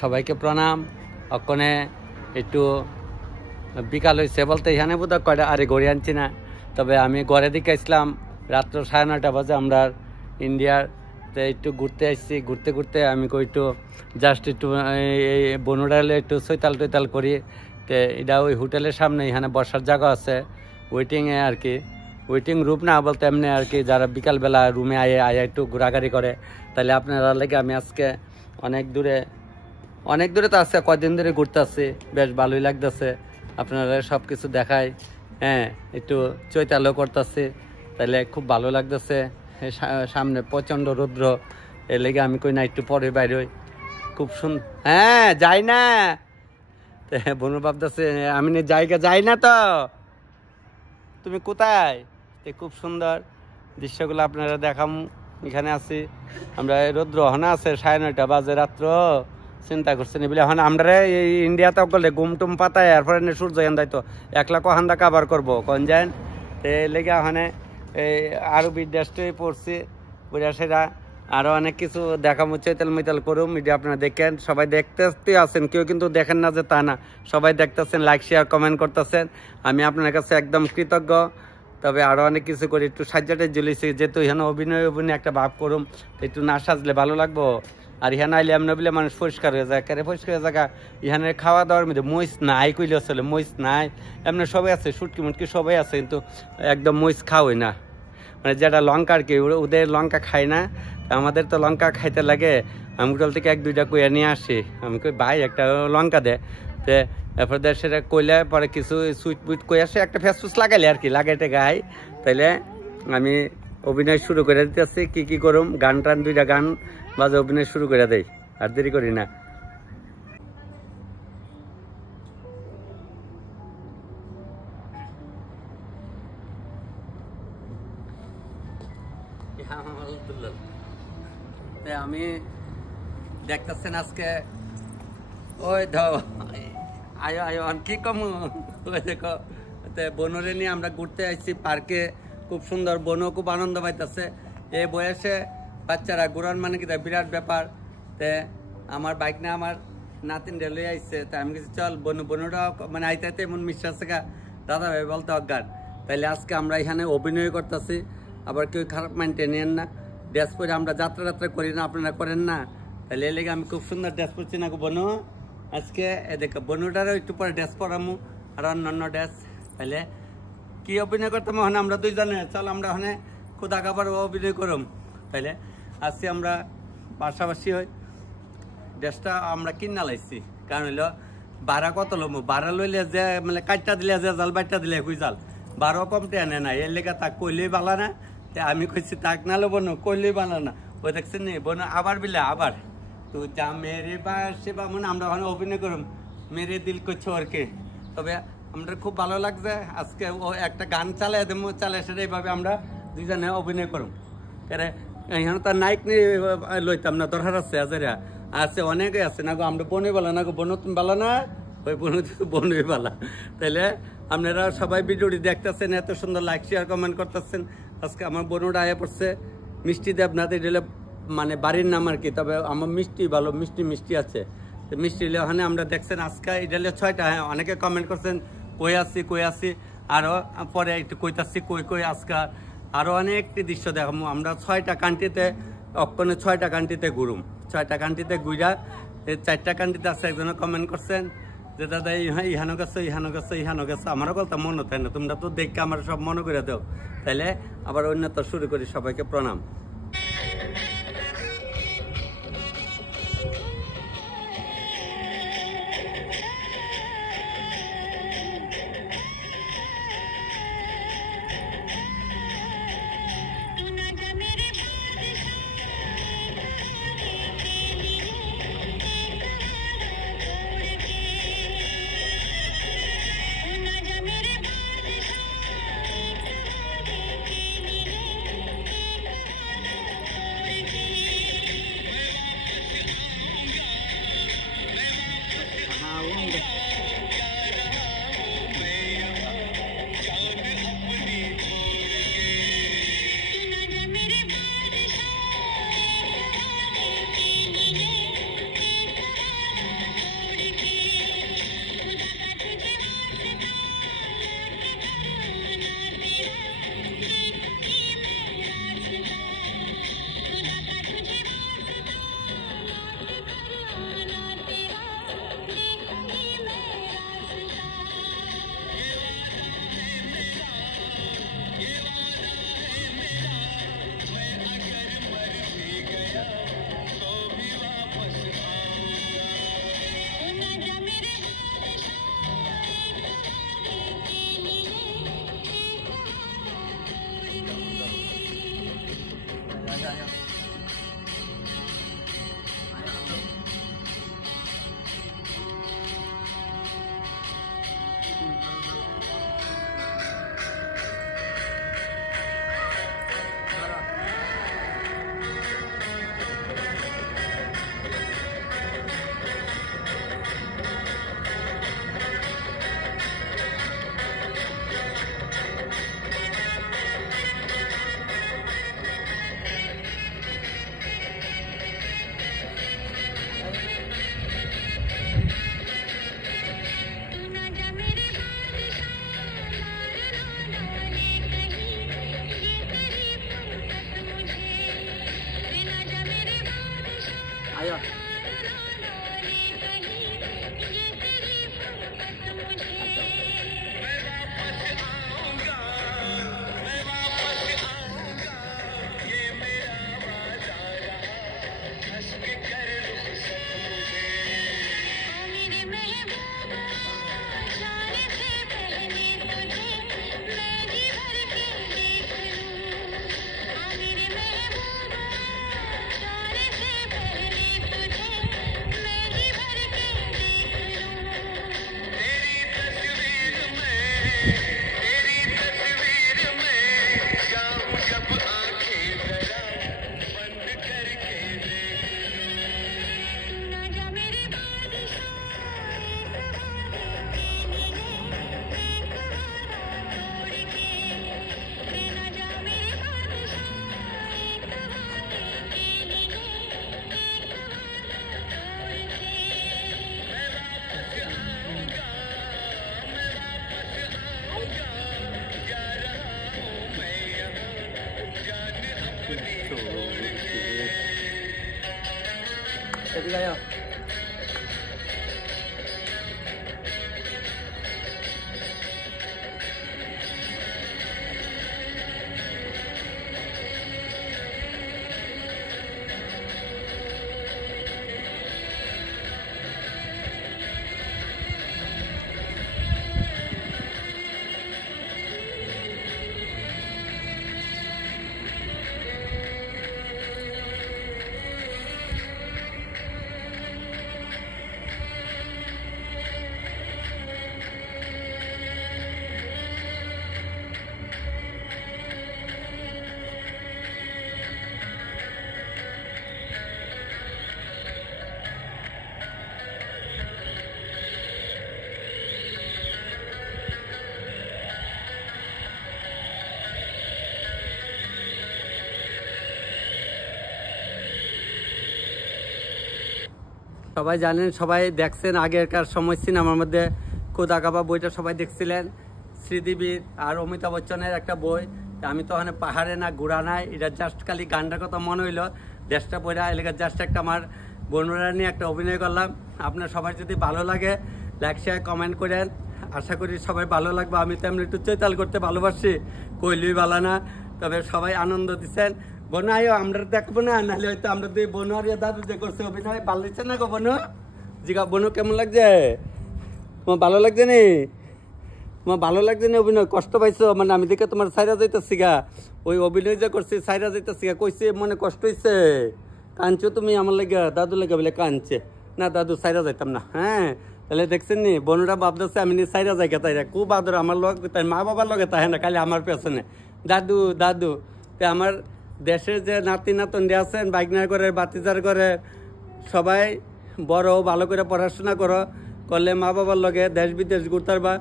সবাইকে প্রণাম। ওখানে একটু বিকাল হয়েছে বলতে এখানে বোধহয় কয়টা আরে ঘড়ি আনছি না, তবে আমি ঘরের দিকে আসলাম রাত্র 9:30 বাজে আমরা ইন্ডিয়ার। তো একটু ঘুরতে আসছি, ঘুরতে ঘুরতে আমি একটু জাস্ট একটু এই বনুডালে একটু সৈতাল করি। তো এটা ওই হোটেলের সামনে এখানে বসার জায়গা আছে, ওয়েটিংয়ে আর কি, ওয়েটিং রুম না বলতে এমনি আর কি, যারা বিকালবেলা রুমে আয়ে একটু ঘোরাঘুরি করে। তাহলে আপনারা লেগে আমি আজকে অনেক দূরে তো আছে, কয়দিন ধরে ঘুরতে আসছি, বেশ ভালোই লাগতেছে। আপনারা সব কিছু দেখায়, হ্যাঁ একটু চৈতালও করতেছি, তাহলে খুব ভালো লাগতেছে। সামনে প্রচণ্ড রৌদ্র, এর লেগে আমি কই না একটু পরে বাইরে হই, খুব সুন্দর। হ্যাঁ যাই না, বনু ভাবতেছে আমি জায়গা যাই না, তো তুমি কোথায়? খুব সুন্দর দৃশ্যগুলো আপনারা দেখাম। এখানে আছি আমরা, রৌদ্র হনা আছে 9:30 বাজে রাত্র, চিন্তা করছেন বলে এখন আমরা এই ইন্ডিয়াতে করলে গুমটুম পাতায় এরপরে সূর্য এন্দাই তো 1 লাখ হান্দা কাবার করবো কোন যান। তো এই লেগে ওখানে এই আরো বিদ্যাসটাই পড়ছি বুঝা, সেটা আরো অনেক কিছু দেখামো, চৈতাল মিতাল করুম। এটা আপনারা দেখেন, সবাই দেখতে আছেন, কেউ কিন্তু দেখেন না যে তা না, সবাই দেখতেছেন, লাইক শেয়ার কমেন্ট করতেছেন, আমি আপনার কাছে একদম কৃতজ্ঞ। তবে আরো অনেক কিছু করি, একটু সাজ্জাটাই জ্বলিছি, যেহেতু এখানে অভিনয় একটা ভাব করুম, একটু না সাজলে ভালো লাগবো। আর ইহানে আইলে এমন বলে মানুষ পরিষ্কার হয়ে যায়, কেন পরিষ্কার হয়ে যায়? ইহানে খাওয়া দাওয়ার মধ্যে মহিষ নাই কইলে চলে, মহিষ নাই, এমনি সবাই আছে, সুটকি মুটকি সবাই আছে, কিন্তু একদম মহিষ খাওয়াই না, মানে যেটা লঙ্কা আর কি, ওদের লঙ্কা খায় না, আমাদের তো লঙ্কা খাইতে লাগে। আমি হোটেল থেকে 1-2টা কইয়া নিয়ে আসি, আমি কই ভাই একটা লঙ্কা দে, এরপর সেটা কইলে পরে কিছু সুইট বুইট কই আসে, একটা ফেসফুস লাগাইলে আর কি, লাগাইতে গাই। তাইলে আমি অভিনয় শুরু করে দিতেছি, কি করুম, গান টান 2টা গান বাজে অভিনয় শুরু করে দেই, আর দেরি করি না। আমি দেখতেছেন আজকে ওই আয়ো কি কম, ওই দেখো বনরে নিয়ে আমরা ঘুরতে আসছি পার্কে, খুব সুন্দর, বনও খুব আনন্দ পাইতেছে। এই বয়সে বাচ্চারা ঘোরার মানে কি বিরাট ব্যাপার। তে আমার বাইক না আমার নাতিন রেলে আইসে, তাই আমি কিছু চল বনুটাও মানে আইতে এমন মিশ্র আছে গা, দাদা ভাই বলতে অজ্ঞান। তাইলে আজকে আমরা এখানে অভিনয় করতেছি, আবার কেউ খারাপ মাইন্ডে নেন না, ড্রেস পরে আমরা যাত্রা করি না, আপনারা করেন না। তাহলে এই লেগে আমি খুব সুন্দর ড্রেস পরছি না বনু আজকে, দেখো বনুটারও একটু পরে ড্রেস পরামু, আর অন্যান্য ড্রেস। তাহলে কি অভিনয় করতাম ওখানে আমরা 2 জনে, চল আমরা ওখানে খুদা খাবার অভিনয় করুম। তাইলে আজকে আমরা পাশাপাশি হই, ড্রেসটা আমরা কিনা লাইছি, কারণ হইলো ভাড়া কত লমু, ভাড়া লইলে যে মানে কাটটা দিলে যে জাল, বাইটটা দিলে হুই জাল, 12 কমতে আনে না, এর লেগে তাক কইলেই বালা না। আমি কইছি তাক না লো বনু, কইলেই বালা না। ওই দেখছেন নি বনু আবার বিলে আবার তো যা মেরে বাসে বা মনে আমরা ওখানে অভিনয় করুম, মেরে দিল করছে ওরকে। তবে আমরা খুব ভালো লাগছে আজকে, ও একটা গান চালাই দেবো, চালাই সেটা এইভাবে আমরা 2 জনে অভিনয় করুম। কেরে এখানে তার নায়ক নিয়ে লইতাম না, দরকার আছে আছে অনেকে আছে না গো, আমরা বনুই বালা না গো, বনু তুমি বালা না, ওই বনুই বালা। তাইলে আপনারা সবাই ভিডিওটি দেখতেছেন, এত সুন্দর লাইক শেয়ার কমেন্ট করতেছেন। আজকে আমার বনুটা আয়া পড়ছে মিষ্টি দেবনাথ, এটা মানে বাড়ির নাম আর কি, তবে আমার মিষ্টি ভালো, মিষ্টি আছে, মিষ্টি ওখানে আমরা দেখছেন আজকে এটা 6টা। হ্যাঁ অনেকে কমেন্ট করছেন কই আসি, আরও পরে একটু কইতাছি কই আজকে আরও অনেকটি দৃশ্য দেখাবো। আমরা 6টা কান্ট্রিতে, অক্ষণে 6টা কান্ট্রিতে ঘুরুম, 6টা কান্ট্রিতে ঘুরা, এই 4টা কান্ট্রিতে আছে। একজনে কমেন্ট করছেন যে দাদা ইহানো গেছো, আমারও কথা মনে হয় না, তোমরা তো দেখে আমার সব মনে করে দাও। তাইলে আবার অন্যত শুরু করি, সবাইকে প্রণাম। আয়ো সবাই জানেন, সবাই দেখছেন আগেরকার সময় সিনেমার মধ্যে খোদা কাবা বইটা সবাই দেখছিলেন, শ্রীদেবীর আর অমিতাভ বচ্চনের একটা বই। আমি তো ওখানে পাহাড়ে না ঘোরা নাই, এটা জাস্ট খালি গানটার কথা মনে হইলো, দেশটা পড়া এলাকার জাস্ট একটা আমার বন্ধুরা নিয়ে একটা অভিনয় করলাম। আপনার সবাই যদি ভালো লাগে লাইক শেয়ার কমেন্ট করেন, আশা করি সবাই ভালো লাগবে। আমি তেমনি একটু চৈতাল করতে ভালোবাসি, কইলুই ভালো না, তবে সবাই আনন্দ দিচ্ছেন। বোন আয়ো, আমরা দেখবো না, নাহলে হয়তো আমরা দুই বোন আর দাদু যে করছে অভিনয় ভালো লাগছে না গো বোন? জিগা বোনও কেমন লাগছে? তোমার ভালো লাগছে নি? তোমার ভালো লাগছে না অভিনয়? কষ্ট পাইছো মানে? আমি দেখে তোমার সাইরা যাইতেছি গা, ওই অভিনয় যে করছি সাইরা যাইতেছি গা, কইছে মনে কষ্ট হয়েছে? কাঁদছো তুমি আমার লাগে? দাদু লাগে বলে কাঁদছে না, দাদু সাইরা যাইতাম না। হ্যাঁ, তাহলে দেখছেন নি বোনরা ভাবতেছে আমি সাইরা জায়গা, তাই খুব আদর আমার লগ, তাই মা বাবার লগে তাই না, খালি আমার পেছনে দাদু দাদু। তো আমার দেশের যে নাতি নাতনি আছেন, বাইকনার করে বাতিজার করে, সবাই বড় ভালো করে পড়াশোনা করলে মা বাবার লগে দেশ বিদেশ ঘুরতে পারবা।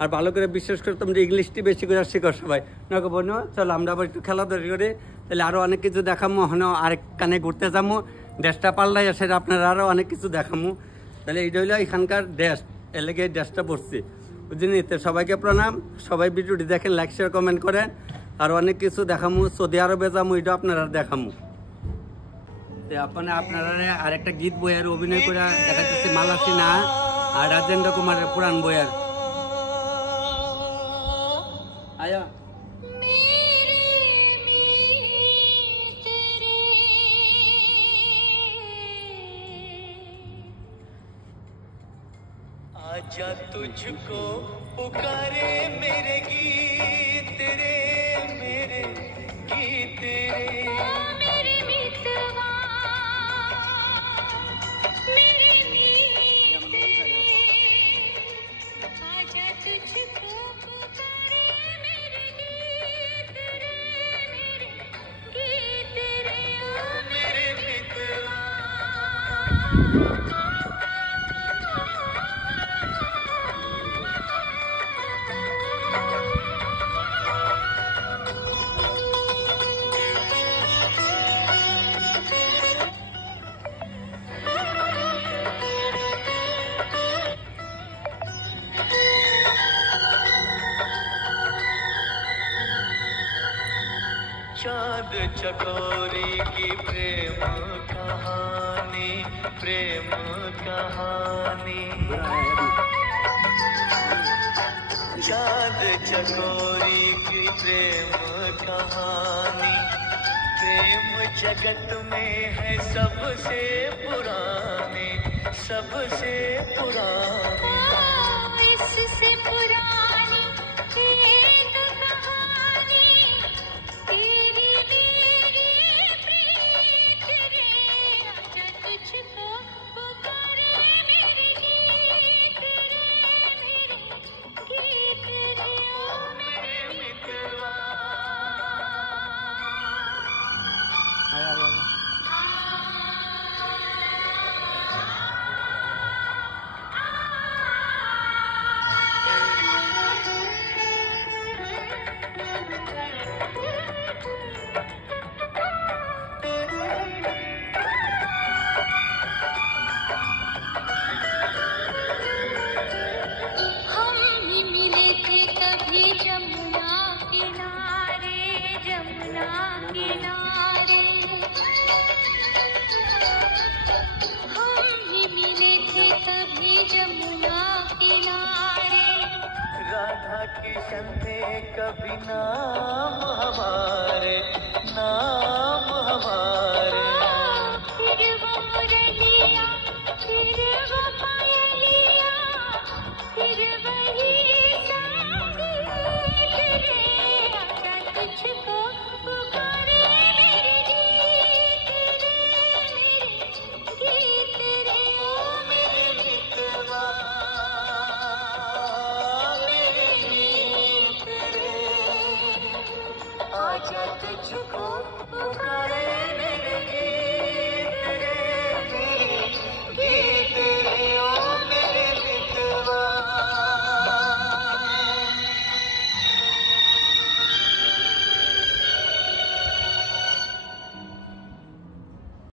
আর ভালো করে বিশেষ করে তোমরা ইংলিশটি বেশি করে শিখো সবাই, না গো বোন? চলো আমরা আবার একটু খেলাধুলা করি, তাহলে আরও অনেক কিছু দেখামো। হন আরেক কানে ঘুরতে যাবো, দেশটা পাল্লাই সেটা আপনারা আরও অনেক কিছু দেখামো। তাহলে এইটা হইলো এখানকার দেশ, এর লেগে এই দেশটা পড়ছি বুঝলি। তো সবাইকে প্রণাম, সবাই ভিডিওটি দেখেন, লাইক শেয়ার কমেন্ট করেন। আর অনেক কিছু দেখামু, সৌদি আরবে যাবো, এটা আপনারা দেখামু। আপনারা আরেকটা গীত বইয়ের অভিনয় করে দেখাচ্ছে মালাসি না আর রাজেন্দ্র কুমারের পুরান বইয়ের। আয়া आजा तुझको पुकारे मेरे गीत रे, मेरे गीत रे, मेरे मितवा, मेरे मीत रे, आजा तुझको पुकारे मेरे गीत रे, मेरे गीत रे, मेरे मितवा। चाँद चकोरी की प्रेम कहानी, प्रेम कहानी, चाँद चकोरी की प्रेम कहानी, प्रेम जगत में है सबसे पुरानी, सबसे पुरानी, इससे पुरानी एक कहानी, तेरी मेरी प्रीत रे, आजा तुझको पुकारे मेरे गीत रे, मेरे गीत रे, ओ मेरे मितवा। किशन थे कभी नाम हमारे, नाम हमारे। फिर वो मुरलिया, फिर वो पायलिया, फिर वही संगीत रे। आजा तुझको पुकारे मेरे गीत रे, मेरे गीत रे। ओ मेरे मितवा, मेरे मीत रे, आजा तुझको पुकारे